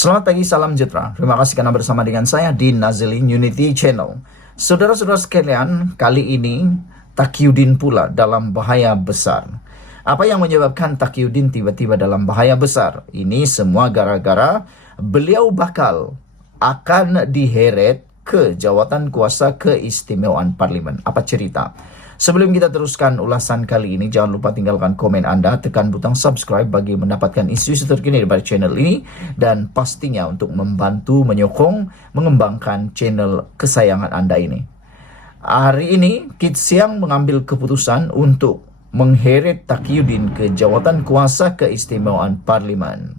Selamat pagi, salam sejahtera. Terima kasih karena bersama dengan saya di Nazilin Unity Channel. Saudara-saudara sekalian, kali ini Taqiyuddin pula dalam bahaya besar. Apa yang menyebabkan Taqiyuddin tiba-tiba dalam bahaya besar? Ini semua gara-gara beliau bakal akan diheret ke jawatan kuasa keistimewaan parlimen. Apa cerita? Sebelum kita teruskan ulasan kali ini, jangan lupa tinggalkan komen Anda, tekan butang subscribe bagi mendapatkan isu-isu terkini dari channel ini, dan pastinya untuk membantu menyokong mengembangkan channel kesayangan Anda ini. Hari ini, Kit Siang mengambil keputusan untuk mengheret Taqiyuddin ke jawatan kuasa keistimewaan parlimen.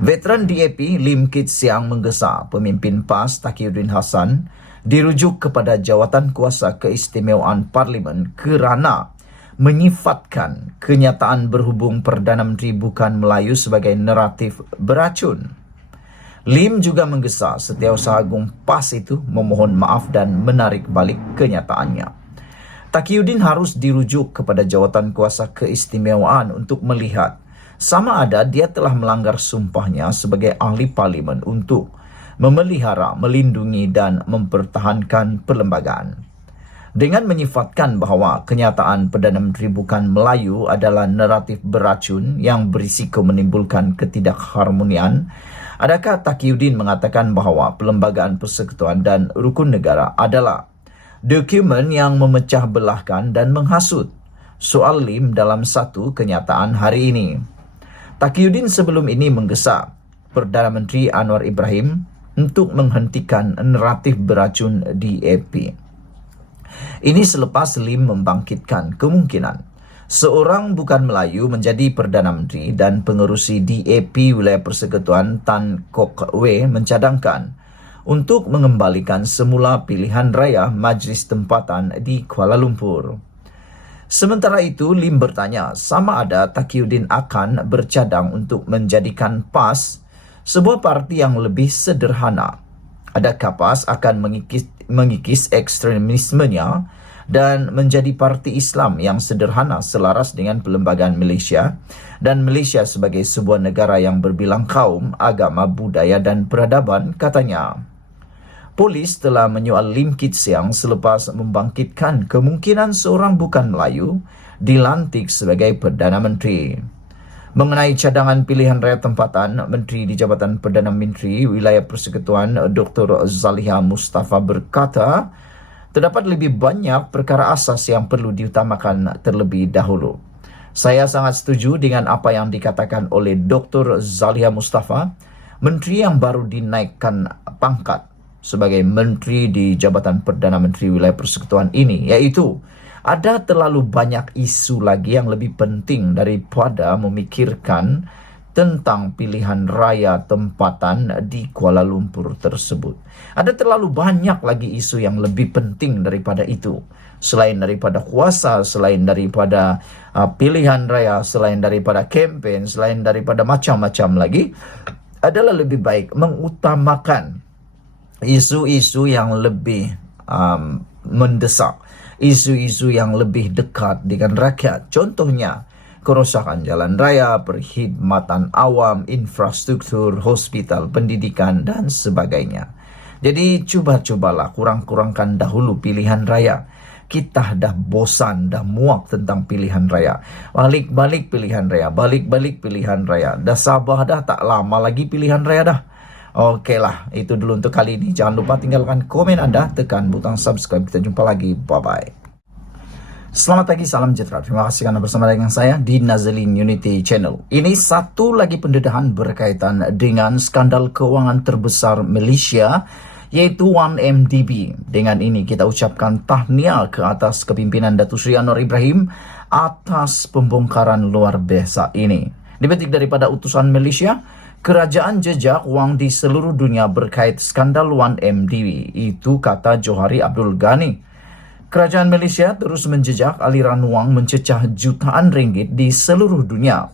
Veteran DAP Lim Kit Siang menggesa pemimpin PAS Taqiyuddin Hasan dirujuk kepada jawatan kuasa keistimewaan parlimen kerana menyifatkan kenyataan berhubung Perdana Menteri bukan Melayu sebagai naratif beracun. Lim juga menggesa Setiausaha Agung PAS itu memohon maaf dan menarik balik kenyataannya. Taqiyuddin harus dirujuk kepada jawatan kuasa keistimewaan untuk melihat sama ada dia telah melanggar sumpahnya sebagai ahli parlimen untuk memelihara, melindungi dan mempertahankan perlembagaan. Dengan menyifatkan bahawa kenyataan Perdana Menteri bukan Melayu adalah naratif beracun yang berisiko menimbulkan ketidakharmonian, adakah Taqiyuddin mengatakan bahawa Perlembagaan Persekutuan dan Rukun Negara adalah dokumen yang memecah belahkan dan menghasut? Soal Lim dalam satu kenyataan hari ini. Taqiyuddin sebelum ini menggesa Perdana Menteri Anwar Ibrahim untuk menghentikan naratif beracun DAP. Ini selepas Lim membangkitkan kemungkinan seorang bukan Melayu menjadi Perdana Menteri dan pengerusi DAP Wilayah Persekutuan Tan Kok Weh mencadangkan untuk mengembalikan semula pilihan raya Majlis Tempatan di Kuala Lumpur. Sementara itu, Lim bertanya sama ada Taqiyuddin akan bercadang untuk menjadikan PAS sebuah parti yang lebih sederhana. Adakah PAS akan mengikis ekstremismenya dan menjadi parti Islam yang sederhana selaras dengan Perlembagaan Malaysia dan Malaysia sebagai sebuah negara yang berbilang kaum, agama, budaya dan peradaban, katanya. Polis telah menyoal Lim Kit Siang selepas membangkitkan kemungkinan seorang bukan Melayu dilantik sebagai Perdana Menteri. Mengenai cadangan pilihan raya tempatan, Menteri di Jabatan Perdana Menteri Wilayah Persekutuan Dr. Zaliha Mustafa berkata, terdapat lebih banyak perkara asas yang perlu diutamakan terlebih dahulu. Saya sangat setuju dengan apa yang dikatakan oleh Dr. Zaliha Mustafa, Menteri yang baru dinaikkan pangkat sebagai Menteri di Jabatan Perdana Menteri Wilayah Persekutuan ini, iaitu ada terlalu banyak isu lagi yang lebih penting daripada memikirkan tentang pilihan raya tempatan di Kuala Lumpur tersebut. Ada terlalu banyak lagi isu yang lebih penting daripada itu. Selain daripada kuasa, selain daripada pilihan raya, selain daripada kempen, selain daripada macam-macam lagi, adalah lebih baik mengutamakan isu-isu yang lebih mendesak, isu-isu yang lebih dekat dengan rakyat. Contohnya, kerosakan jalan raya, perkhidmatan awam, infrastruktur, hospital, pendidikan, dan sebagainya. Jadi, cubalah kurang-kurangkan dahulu pilihan raya. Kita dah bosan, dah muak tentang pilihan raya. Balik-balik pilihan raya, balik-balik pilihan raya. Dah sabar dah, tak lama lagi pilihan raya dah. Okeylah, itu dulu untuk kali ini. Jangan lupa tinggalkan komen Anda, tekan butang subscribe. Kita jumpa lagi. Bye-bye. Selamat pagi, salam sejahtera. Terima kasih karena bersama dengan saya di Nazilin Unity Channel. Ini satu lagi pendedahan berkaitan dengan skandal keuangan terbesar Malaysia, yaitu 1MDB. Dengan ini kita ucapkan tahniah ke atas kepimpinan Datuk Seri Anwar Ibrahim atas pembongkaran luar biasa ini. Dipetik daripada utusan Malaysia, kerajaan jejak wang di seluruh dunia berkait skandal 1MDB. Itu kata Johari Abdul Ghani. Kerajaan Malaysia terus menjejak aliran wang mencecah jutaan ringgit di seluruh dunia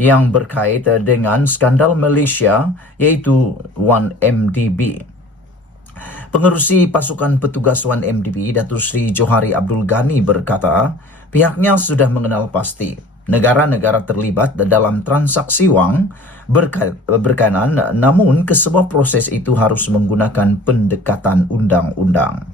yang berkait dengan skandal Malaysia, yaitu 1MDB. Pengerusi pasukan petugas 1MDB, Datuk Seri Johari Abdul Ghani berkata, pihaknya sudah mengenal pasti negara-negara terlibat dalam transaksi wang berkaitan, namun kesemua proses itu harus menggunakan pendekatan undang-undang.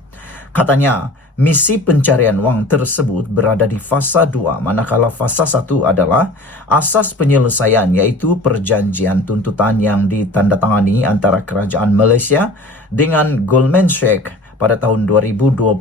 Katanya, misi pencarian wang tersebut berada di fasa 2, manakala fasa 1 adalah asas penyelesaian, yaitu perjanjian tuntutan yang ditandatangani antara kerajaan Malaysia dengan Goldman Sachs pada tahun 2020.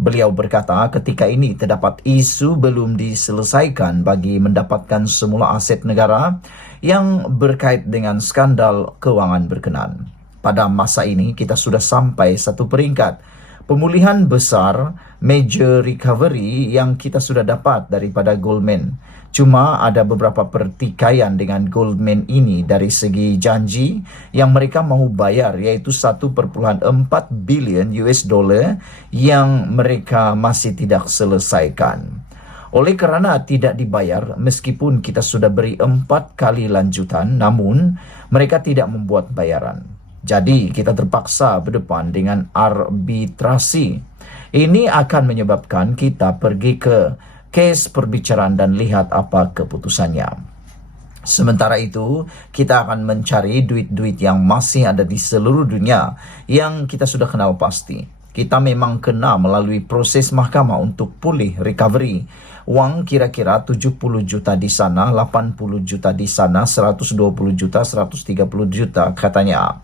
Beliau berkata ketika ini terdapat isu belum diselesaikan bagi mendapatkan semula aset negara yang berkait dengan skandal kewangan berkenaan. Pada masa ini kita sudah sampai satu peringkat pemulihan besar, major recovery yang kita sudah dapat daripada Goldman. Cuma ada beberapa pertikaian dengan Goldman ini dari segi janji yang mereka mahu bayar, yaitu 1.4 bilion US dollar yang mereka masih tidak selesaikan. Oleh kerana tidak dibayar, meskipun kita sudah beri 4 kali lanjutan, namun mereka tidak membuat bayaran. Jadi kita terpaksa berdepan dengan arbitrasi. Ini akan menyebabkan kita pergi ke kes perbicaraan dan lihat apa keputusannya. Sementara itu, kita akan mencari duit-duit yang masih ada di seluruh dunia yang kita sudah kenal pasti. Kita memang kena melalui proses mahkamah untuk pulih recovery. Wang kira-kira 70 juta di sana, 80 juta di sana, 120 juta, 130 juta katanya.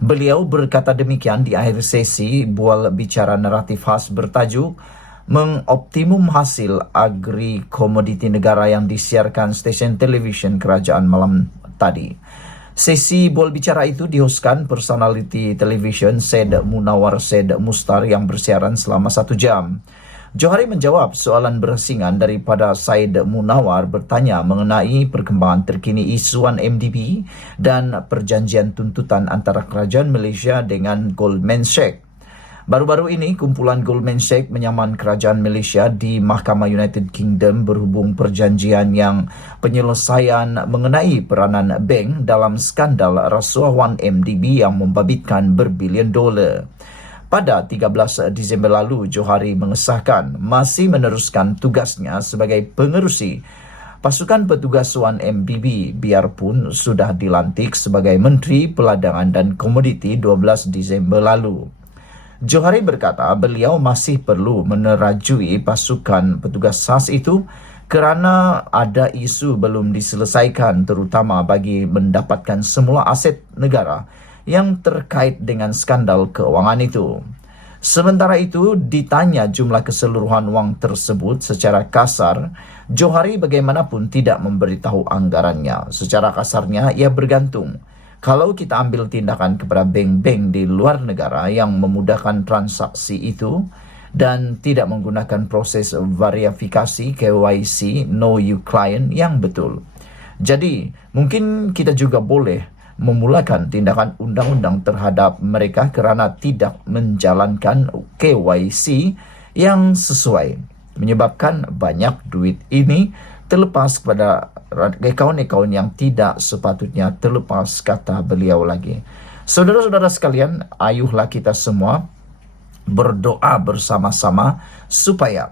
Beliau berkata demikian di akhir sesi bual bicara naratif khas bertajuk mengoptimum hasil agri komoditi negara yang disiarkan stesen televisyen kerajaan malam tadi. Sesi bual bicara itu dihoskan personality television Syed Munawar Syed Mustar yang bersiaran selama 1 jam. Johari menjawab soalan berasingan daripada Syed Munawar bertanya mengenai perkembangan terkini isu 1MDB dan perjanjian tuntutan antara kerajaan Malaysia dengan Goldman Sachs. Baru-baru ini, kumpulan Goldman Sachs menyaman kerajaan Malaysia di Mahkamah United Kingdom berhubung perjanjian yang penyelesaian mengenai peranan bank dalam skandal rasuah 1MDB yang membabitkan berbilion dolar. Pada 13 Disember lalu, Johari mengesahkan masih meneruskan tugasnya sebagai pengerusi pasukan petugas 1MDB biarpun sudah dilantik sebagai Menteri Peladangan dan Komoditi 12 Disember lalu. Johari berkata beliau masih perlu menerajui pasukan petugas SAS itu kerana ada isu belum diselesaikan terutama bagi mendapatkan semula aset negara yang terkait dengan skandal keuangan itu. Sementara itu, ditanya jumlah keseluruhan wang tersebut secara kasar, Johari bagaimanapun tidak memberitahu anggarannya. Secara kasarnya, ia bergantung. Kalau kita ambil tindakan kepada bank-bank di luar negara yang memudahkan transaksi itu dan tidak menggunakan proses verifikasi KYC Know Your Client yang betul. Jadi, mungkin kita juga boleh memulakan tindakan undang-undang terhadap mereka kerana tidak menjalankan KYC yang sesuai, menyebabkan banyak duit ini terlepas kepada akaun-akaun yang tidak sepatutnya terlepas, kata beliau lagi. Saudara-saudara sekalian, ayuhlah kita semua berdoa bersama-sama supaya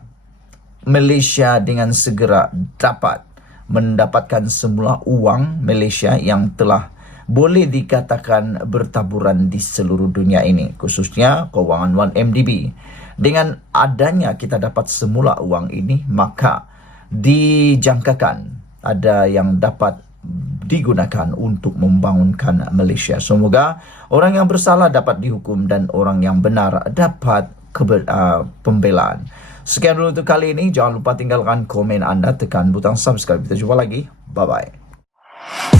Malaysia dengan segera dapat mendapatkan semula uang Malaysia yang telah boleh dikatakan bertaburan di seluruh dunia ini, khususnya kewangan 1MDB. Dengan adanya kita dapat semula uang ini, maka dijangkakan ada yang dapat digunakan untuk membangunkan Malaysia. Semoga orang yang bersalah dapat dihukum dan orang yang benar dapat pembelaan. Sekian dulu untuk kali ini. Jangan lupa tinggalkan komen anda, tekan butang subscribe. Kita jumpa lagi. Bye-bye.